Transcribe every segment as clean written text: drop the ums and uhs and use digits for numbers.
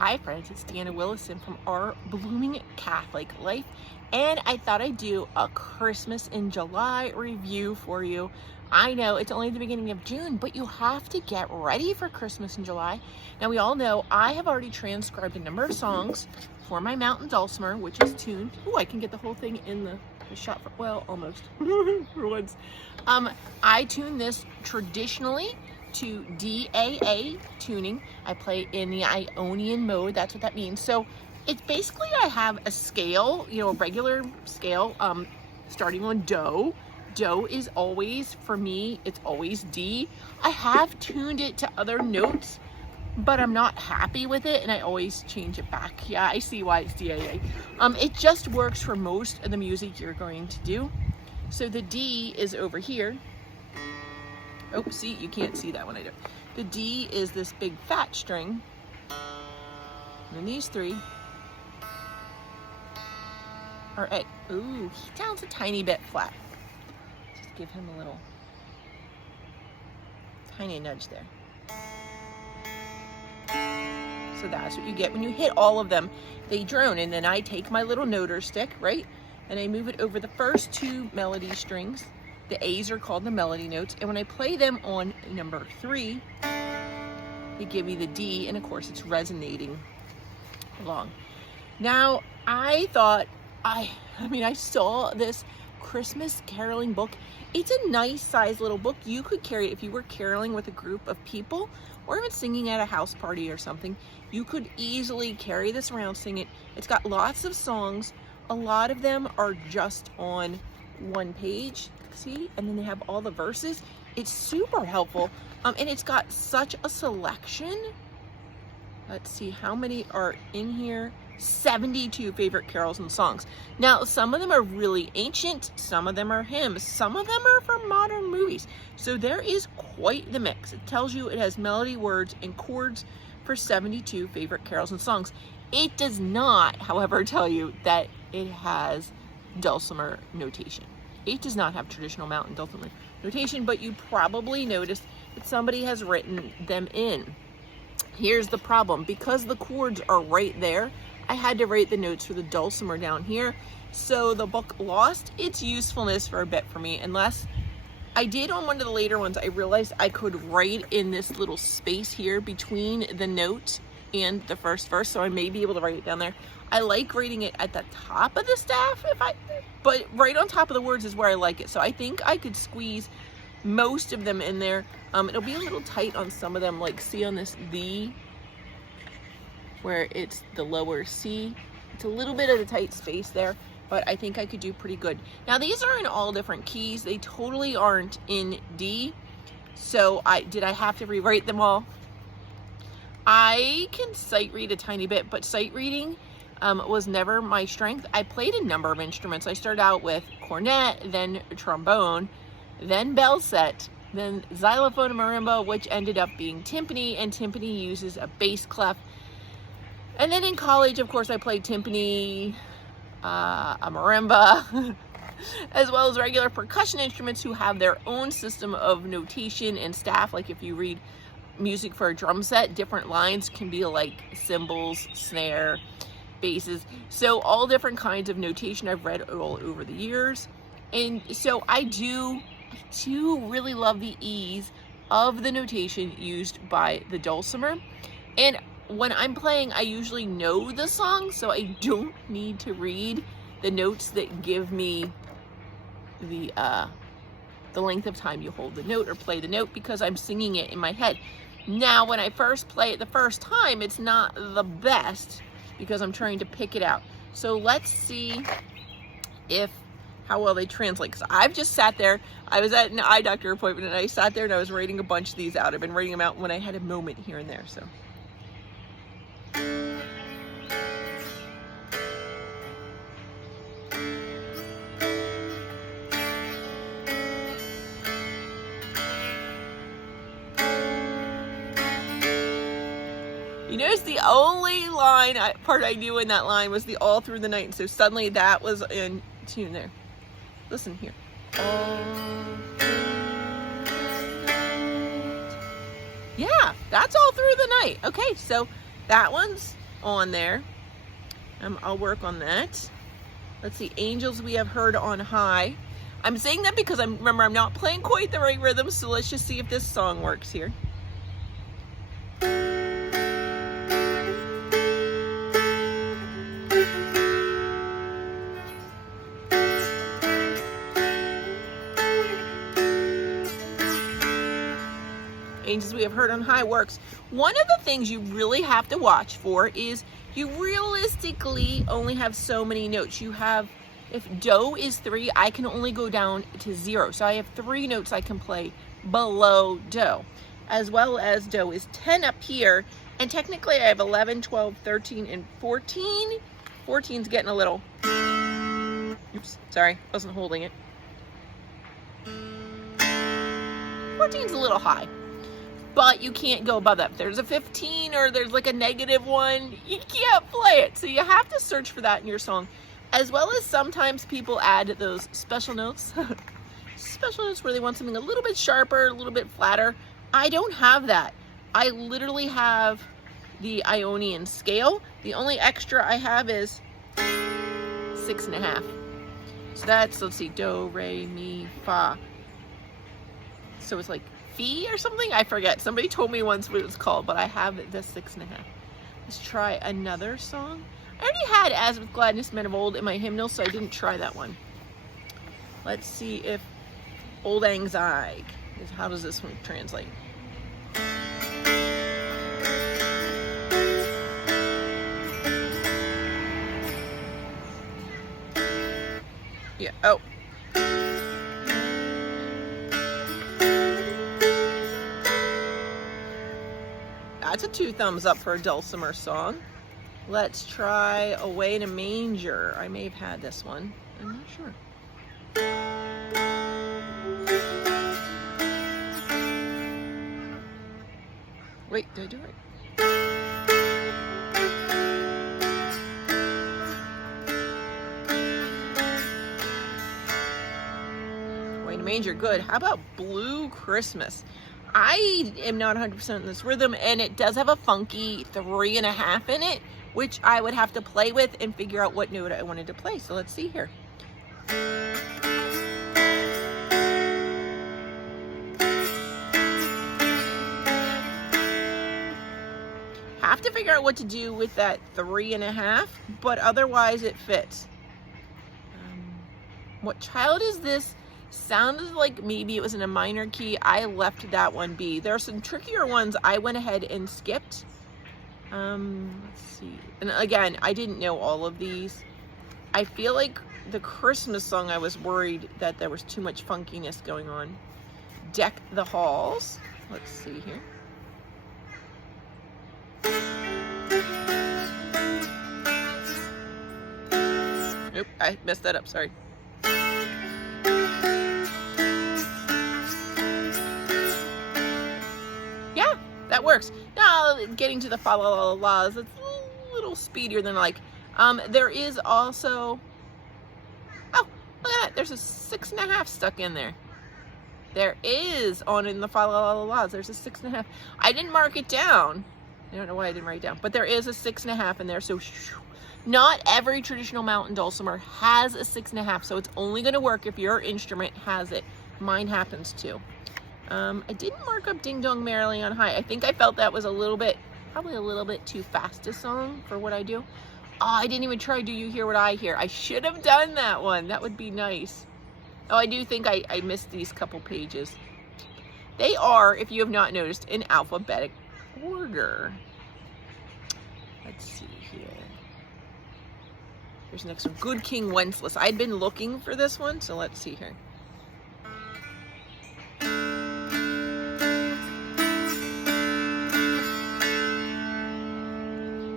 Hi friends, it's Deanna Willison from Our Blooming Catholic Life, and I thought I'd do a Christmas in July review for you. I know it's only the beginning of June, but you have to get ready for Christmas in July. Now we all know I have already transcribed a number of songs for my mountain dulcimer, which is tuned. Oh, I can get the whole thing in the shot for, well, almost for once. I tune this traditionally to DAA tuning. I play in the Ionian mode, that's what that means. So it's basically, I have a scale, a regular scale, starting on Do. Do is always, for me, it's always D. I have tuned it to other notes, but I'm not happy with it, and I always change it back. Yeah, I see why it's DAA. It just works for most of the music you're going to do. So the D is over here. Oh, see, you can't see that when I do. The D is this big fat string. And then these three are A. Ooh, he sounds a tiny bit flat. Just give him a little tiny nudge there. So that's what you get when you hit all of them. They drone, and then I take my little noter stick, right? And I move it over the first two melody strings. The A's are called the melody notes, and when I play them on number 3, they give me the D, and of course it's resonating along. Now, I thought, I saw this Christmas caroling book. It's a nice sized little book. You could carry it if you were caroling with a group of people, or even singing at a house party or something. You could easily carry this around, sing it. It's got lots of songs. A lot of them are just on one page. See, and then they have all the verses. It's super helpful, and it's got such a selection. Let's see how many are in here. 72 favorite carols and songs. Now, some of them are really ancient, some of them are hymns, some of them are from modern movies. So there is quite the mix. It tells you it has melody, words, and chords for 72 favorite carols and songs. It does not, however, tell you that it has dulcimer notation. It does not have traditional mountain dulcimer notation, but you probably noticed that somebody has written them in. Here's the problem. Because the chords are right there, I had to write the notes for the dulcimer down here. So the book lost its usefulness for a bit for me, unless I did on one of the later ones. I realized I could write in this little space here between the note and the first verse, so I may be able to write it down there. I like writing it at the top of the staff, but right on top of the words is where I like it. So I think I could squeeze most of them in there. It'll be a little tight on some of them, like see on this the, where it's the lower C. It's a little bit of a tight space there, but I think I could do pretty good. Now these are in all different keys. They totally aren't in D. So did I have to rewrite them all? I can sight read a tiny bit, but sight reading was never my strength. I played a number of instruments. I started out with cornet, then trombone, then bell set, then xylophone and marimba, which ended up being timpani, and timpani uses a bass clef. And then in college, of course, I played timpani, a marimba, as well as regular percussion instruments who have their own system of notation and staff. Like if you read music for a drum set, different lines can be like cymbals, snare, basses. So all different kinds of notation I've read all over the years. And so I do really love the ease of the notation used by the dulcimer. And when I'm playing, I usually know the song, so I don't need to read the notes that give me the length of time you hold the note or play the note, because I'm singing it in my head. Now, when I first play it the first time, it's not the best because I'm trying to pick it out. So let's see how well they translate. Because I've just sat there. I was at an eye doctor appointment, and I sat there and I was writing a bunch of these out. I've been writing them out when I had a moment here and there. So. You notice the only part I knew in that line was the all through the night. And so suddenly that was in tune there. Listen here. All through the night. Yeah, that's all through the night. Okay, so that one's on there. I'll work on that. Let's see, angels we have heard on high. I'm saying that because remember I'm not playing quite the right rhythm, so let's just see if this song works here. Angels we have heard on high works. One of the things you really have to watch for is you realistically only have so many notes. You have, if do is 3, I can only go down to 0. So I have 3 notes I can play below do, as well as do is 10 up here. And technically I have 11, 12, 13, and 14. 14's getting a little, oops, sorry, wasn't holding it. 14's a little high, but you can't go above that. If there's a 15 or there's like a -1, you can't play it. So you have to search for that in your song. As well as sometimes people add those special notes. Special notes where they want something a little bit sharper, a little bit flatter. I don't have that. I literally have the Ionian scale. The only extra I have is 6.5. So that's, let's see, do, re, mi, fa. So it's like fee or something? I forget. Somebody told me once what it was called, but I have the 6.5. Let's try another song. I already had As With Gladness Men of Old in my hymnal, so I didn't try that one. Let's see if Old Lang Syne, how does this one translate? Yeah, oh. That's a 2 thumbs up for a Dulcimer song. Let's try Away in a Manger. I may have had this one. I'm not sure. Wait, did I do it? Away in a Manger, good. How about Blue Christmas? I am not 100% in this rhythm, and it does have a funky 3.5 in it, which I would have to play with and figure out what note I wanted to play. So let's see here. Have to figure out what to do with that 3.5, but otherwise it fits. What child is this? Sounded like maybe it was in a minor key. I left that one be. There are some trickier ones I went ahead and skipped. Let's see. And again, I didn't know all of these. I feel like the Christmas song, I was worried that there was too much funkiness going on. Deck the Halls. Let's see here. Nope, I messed that up, sorry. Yeah, that works. Now, getting to the fa la la la's, it's a little speedier than I like. There is also, oh, look at that, there's a 6.5 stuck in there. There is on in the fa la la la's, there's a 6.5. I didn't mark it down. I don't know why I didn't write it down, but there is a 6.5 in there, so not every traditional mountain dulcimer has a 6.5, so it's only going to work if your instrument has it. Mine happens too. I didn't mark up Ding Dong Merrily on high. I think I felt that was a little bit, probably a little bit too fast a song for what I do. Oh, I didn't even try Do You Hear What I Hear. I should have done that one. That would be nice. Oh, I do think I missed these couple pages. They are, if you have not noticed, in alphabetic order. Let's see here. Here's the next one. Good King Wenceslas. I'd been looking for this one, so let's see here.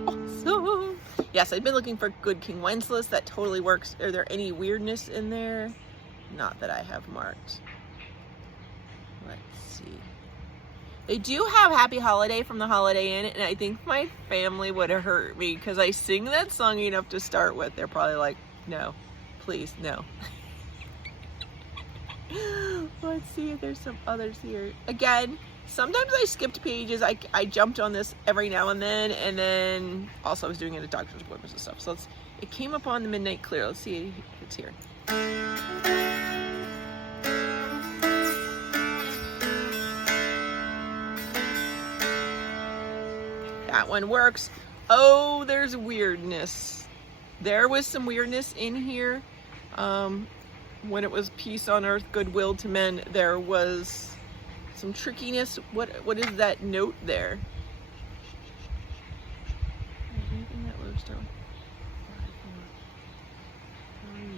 Awesome. Yes, I've been looking for Good King Wenceslas. That totally works. Are there any weirdness in there? Not that I have marked. Let's see. They do have Happy Holiday from the Holiday Inn, and I think my family would have hurt me because I sing that song enough to start with. They're probably like, no, please, no. Let's see if there's some others here. Again, Sometimes I skipped pages. I jumped on this every now and then also I was doing it at doctor's appointments and stuff. So it came up on the midnight clear. Let's see if it's here. That one works. Oh, there's weirdness. There was some weirdness in here. When it was peace on earth, goodwill to men, there was some trickiness. What is that note there? Anything that loads down? 5, 4, 3.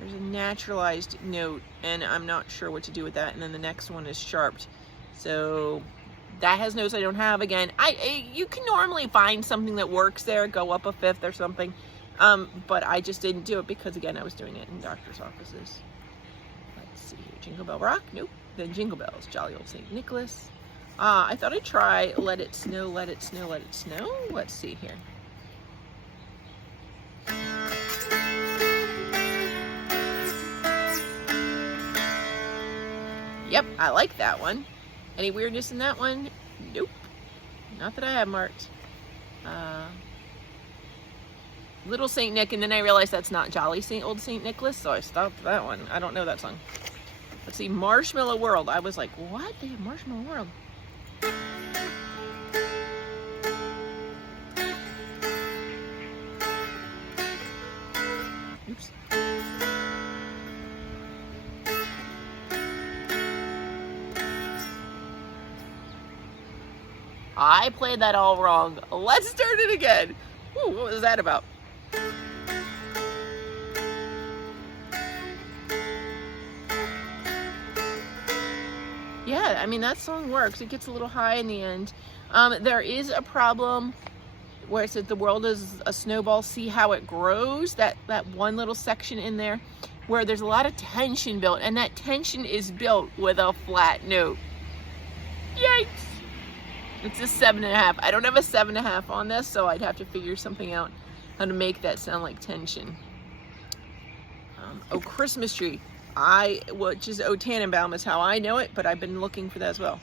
There's a naturalized note, and I'm not sure what to do with that. And then the next one is sharped. So that has notes I don't have. Again, you can normally find something that works there, go up a fifth or something. But I just didn't do it because, again, I was doing it in doctor's offices. Let's see here. Jingle Bell Rock? Nope. Then Jingle Bells. Jolly Old St. Nicholas. I thought I'd try Let It Snow, Let It Snow, Let It Snow. Let's see here. Yep, I like that one. Any weirdness in that one? Nope. Not that I have marked. Little Saint Nick, and then I realized that's not Jolly Old St. Nicholas, so I stopped that one. I don't know that song. Let's see, Marshmallow World. I was like, what? They have Marshmallow World. Oops. I played that all wrong. Let's start it again. Ooh, what was that about? Yeah, I mean, that song works. It gets a little high in the end. There is a problem where it says the world is a snowball, see how it grows. That one little section in there where there's a lot of tension built, and that tension is built with a flat note. Yikes! It's a 7.5. I don't have a 7.5 on this, so I'd have to figure something out how to make that sound like tension. Oh, Christmas Tree. Which is O Tannenbaum is how I know it, but I've been looking for that as well.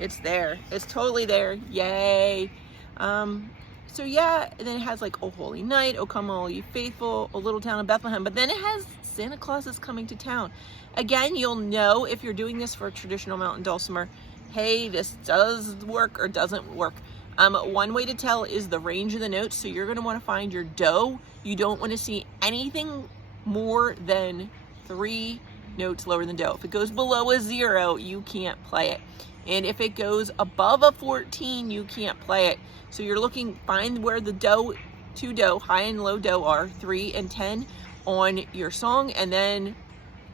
It's there. It's totally there. Yay. So yeah, and then it has like, Oh Holy Night, Oh Come All You Faithful, O Little Town of Bethlehem, but then it has Santa Claus is Coming to Town. Again, you'll know if you're doing this for a traditional mountain dulcimer, hey, this does work or doesn't work. One way to tell is the range of the notes. So you're going to want to find your do. You don't want to see anything more than 3 notes lower than do. If it goes below a 0, you can't play it. And if it goes above a 14, you can't play it. So you're looking, find where the do, 2 do, high and low do are, 3 and 10 on your song, and then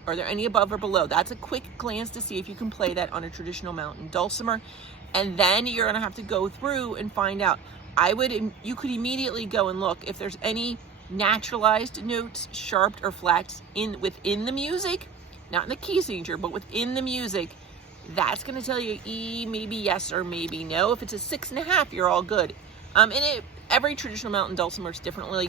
are there any above or below? That's a quick glance to see if you can play that on a traditional mountain dulcimer. And then you're gonna have to go through and find out. You could immediately go and look if there's any naturalized notes, sharped or flats within the music, not in the key signature, but within the music. That's gonna tell you E, maybe yes or maybe no. If it's a 6.5, you're all good. Every traditional mountain dulcimer is differently.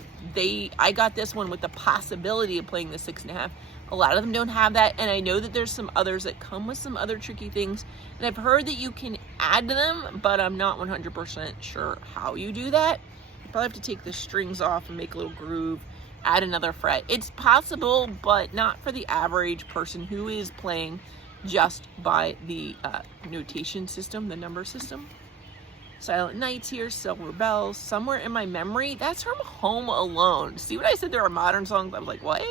I got this one with the possibility of playing the 6.5. A lot of them don't have that, and I know that there's some others that come with some other tricky things, and I've heard that you can add them, but I'm not 100% sure how you do that. You probably have to take the strings off and make a little groove, add another fret. It's possible, but not for the average person who is playing just by the notation system, the number system. Silent Nights here, Silver Bells, Somewhere in My Memory. That's from Home Alone. See what I said? There are modern songs. I was like, what?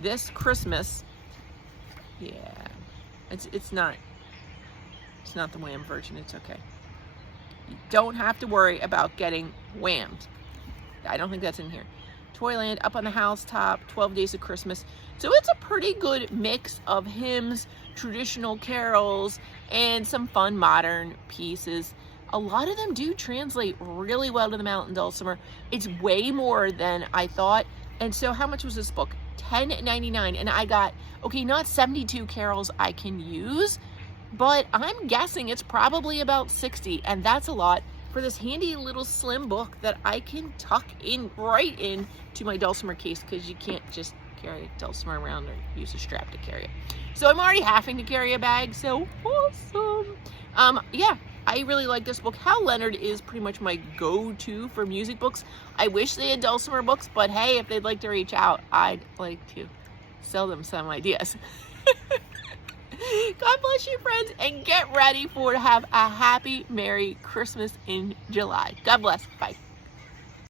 This Christmas, yeah, it's not the Wham version. It's okay. You don't have to worry about getting whammed. I don't think that's in here. Toyland, Up on the Housetop, 12 Days of Christmas. So it's a pretty good mix of hymns, traditional carols, and some fun modern pieces. A lot of them do translate really well to the mountain dulcimer. It's way more than I thought. And so how much was this book? $10.99, and I got, okay, not 72 carols I can use, but I'm guessing it's probably about 60, and that's a lot. for this handy little slim book that I can tuck in right in to my Dulcimer case, because you can't just carry a Dulcimer around or use a strap to carry it. So I'm already having to carry a bag, so awesome. Yeah, I really like this book. Hal Leonard is pretty much my go-to for music books. I wish they had Dulcimer books, but hey, if they'd like to reach out, I'd like to sell them some ideas. God bless you, friends, and get ready to have a happy, Merry Christmas in July. God bless. Bye.